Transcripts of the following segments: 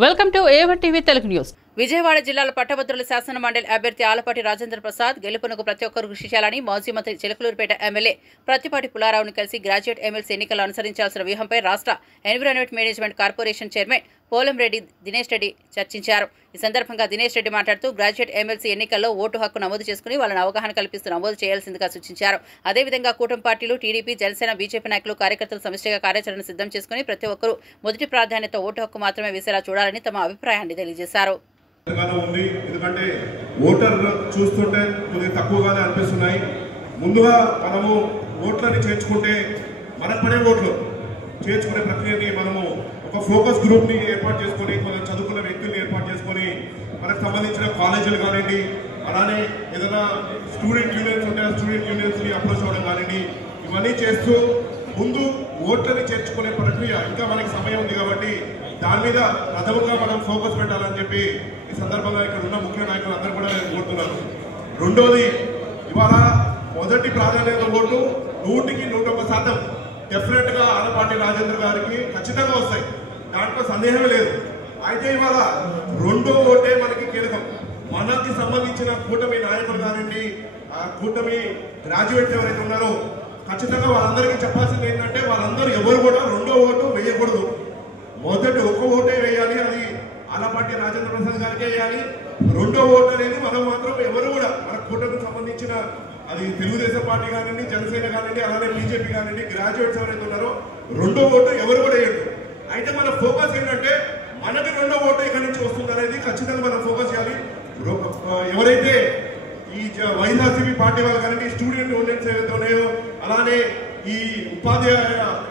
Welcome to A1 TV Telugu news. Vijayawada జిల్లాలో పట్టభద్రుల శాసన మండలి అభ్యర్థి ఆలపాటి రాజేంద్ర ప్రసాద్ గెలుపునకు ప్రతి ఒక్కరూ కృషి చేయాలని మాజీ మంత్రి చిలకలూరుపేట ఎమ్మెల్యే ప్రత్తిపాటి పుల్లారావును కలిసి గ్రాడ్యుయేట్ ఎమ్మెల్సీ ఎన్నికల్లో అనుసరించాల్సిన వ్యూహంపై రాష్ట్ర environment management corporation chairman Polamreddy Dinesh Reddy చర్చించారు. ఈ సందర్భంగా దినేష్ రెడ్డి మాట్లాడుతూ గ్రాడ్యుయేట్ ఎమ్మెల్సీ ఎన్నికల్లో ఓటు హక్కు నమోదు చేసుకుని వాళ్ళని అవగాహన కల్పిస్తూ నమోదు చేయాల్సిందిగా సూచించారు. అదేవిధంగా కూటమి పార్టీలు టీడీపీ, జనసేన, బీజేపీ నాయకులు, కార్యకర్తలు సమిష్టిగా కార్యాచరణ సిద్ధం చేసుకుని ప్రతి ఒక్కరూ మొదటి ప్రాధాన్యత ఓటు హక్కు మాత్రమే వేసేలా చూడాలని తమ అభిప్రాయాన్ని తెలియజేశారు. ఎందుకంటే ఓటర్ చూస్తుంటే కొద్దిగా తక్కువగానే అనిపిస్తున్నాయి. ముందుగా మనము ఓట్లని చేర్చుకుంటే మనకు పడే ఓట్లు చేర్చుకునే ప్రక్రియని మనము ఒక ఫోకస్ గ్రూప్ ని ఏర్పాటు చేసుకొని కొంచెం చదువుకున్న వ్యక్తుల్ని ఏర్పాటు చేసుకొని మనకు సంబంధించిన కాలేజీలు కానివ్వండి, అలానే ఏదైనా స్టూడెంట్ యూనియన్స్ ఉంటే ఆ స్టూడెంట్ యూనియన్స్ ని అప్రోచ్ అవ్వడం కానివ్వండి, ఇవన్నీ చేస్తూ ముందు ఓట్లని చేర్చుకునే ప్రక్రియ ఇంకా మనకి సమయం ఉంది కాబట్టి దాని మీద ప్రథమంగా మనం ఫోకస్ పెట్టాలని చెప్పి ఈ సందర్భంగా ఇక్కడ ఉన్న ముఖ్య నాయకులు అందరూ కూడా నేను కోరుతున్నాను. రెండోది, ఇవాళ మొదటి ప్రాధాన్యత ఓటు 100% డెఫినెట్ గా ఆలపాటి రాజేంద్ర గారికి ఖచ్చితంగా వస్తాయి, దాంట్లో సందేహం లేదు. అయితే ఇవాళ రెండో ఓటే మనకి కీలకం. మనకి సంబంధించిన కూటమి నాయకులు కానివ్వండి, ఆ కూటమి గ్రాడ్యుయేట్స్ ఎవరైతే ఉన్నారో ఖచ్చితంగా వాళ్ళందరికీ చెప్పాల్సింది ఏంటంటే వాళ్ళందరూ ఎవరు కూడా రెండో ఓటు వేయకూడదు. మొదటి ఒక్క ఓటే వేయాలి, అది ఆలపాటి రాజేంద్ర ప్రసాద్ గారికే వేయాలి. రెండో ఓటు అనేది మనం మాత్రం ఎవరు కూడా మన కూటమికి సంబంధించిన అది తెలుగుదేశం పార్టీ కానివ్వండి, జనసేన కానివ్వండి, అలానే బీజేపీ కానివ్వండి, గ్రాడ్యుయేట్స్ ఎవరైతే ఉన్నారో రెండో ఓటు ఎవరు కూడా వేయద్దు. అయితే మన ఫోకస్ ఏంటంటే మనకి రెండో ఓటు ఎక్కడి నుంచి వస్తుంది అనేది ఖచ్చితంగా మనం ఫోకస్ చేయాలి. ఎవరైతే ఈ వైఎస్ఆర్సీపీ పార్టీ వాళ్ళు కానివ్వండి, స్టూడెంట్ యూనియన్స్ ఏవైతే ఉన్నాయో, అలానే ఈ ఉపాధ్యాయ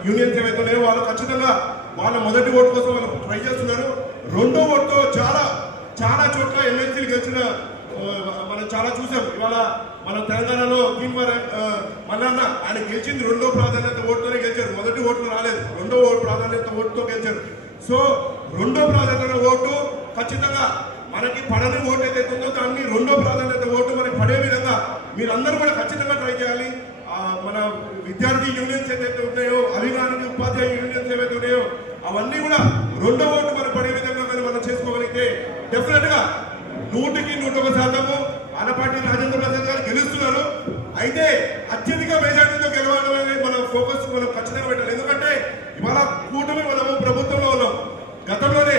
యూనియన్స్ ఏవైతే ఉన్నాయో వాళ్ళు ఖచ్చితంగా వాళ్ళ మొదటి ఓటు కోసం వాళ్ళు ట్రై చేస్తున్నారు. రెండో ఓటుతో చాలా చాలా చోట్ల ఎమ్మెల్సీలు గెలిచిన మనం చాలా చూసాం. ఇవాళ మన తెలంగాణలో మల్లన్న ఆయన గెలిచింది రెండో ప్రాధాన్యత ఓటుతోనే గెలిచారు, మొదటి ఓట్లు రాలేదు, రెండో ప్రాధాన్యత ఓటుతో గెలిచారు. సో రెండో ప్రాధాన్యత ఓటు ఖచ్చితంగా మనకి పడని ఓటు ఏదైతే ఉందో దాన్ని రెండో ప్రాధాన్యత ఓటు మనకి పడే విధంగా మీరందరూ కూడా ఖచ్చితంగా ట్రై చేయాలి. మన విద్యార్థి యూనియన్స్ ఏదైతే ఉన్నాయో అవి కానీ, ఉపాధ్యాయ యూనియన్స్ ఏవైతే ఉన్నాయో అవన్నీ కూడా రెండో ఓటు మనకు పడే విధంగా కానీ మనం చేసుకోగలిగితే డెఫినెట్ గా 100% ఆలపాటి రాజేంద్ర ప్రసాద్ గారు గెలుస్తున్నారు. అయితే అత్యధిక మెజార్టీతో గెలవాలని మన ఫోకస్ మనం ఖచ్చితంగా పెట్టాలి. ఎందుకంటే ఇవాళ కూటమి మనము ప్రభుత్వంలో ఉన్నాం. గతంలోనే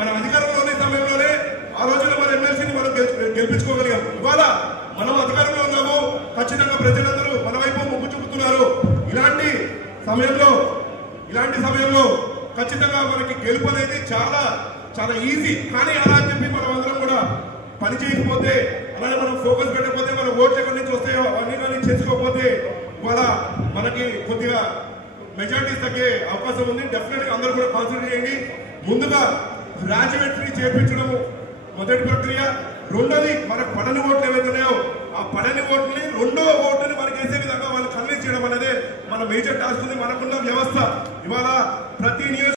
మన అధికారంలో ఉన్న సమయంలోనే ఆ రోజున మన ఎమ్మెల్సీని మనం గెలిపించుకోగలిగాం. ఇవాళ మనం అధికారంలో ఉన్నాము, ఖచ్చితంగా ప్రజలందరూ మన వైపు మొగ్గు చూపుతున్నారు. ఇలాంటి సమయంలో ఖచ్చితంగా మనకి గెలుపు అనేది చాలా చాలా ఈజీ. కానీ అలా అని చెప్పి మనం అందరం కూడా పని చేయకపోతే, అలానే మనం ఫోకస్ పెట్టకపోతే, మన ఓట్లు ఎక్కడి నుంచి వస్తాయో అన్ని కానీ చేసుకోకపోతే ఇవాళ మనకి కొద్దిగా మెజార్టీస్ తగ్గే అవకాశం ఉంది. డెఫినెట్ గా అందరూ కూడా కాన్సన్ట్రేట్ చేయండి. ముందుగా గ్రాడ్యుయేట్స్ని చేర్పించడం మొదటి ప్రక్రియ. రెండోది, మనకు పడని ఓట్లు ఏవైతే ఉన్నాయో ఆ పడని ఓట్లని రెండో ఓటుని మనకి వేసే విధంగా వాళ్ళు కన్విన్స్ చేయడం అనేది మన మేజర్ టాస్క్ ఉంది. మనకున్న వ్యవస్థ ఇవాళ ప్రతి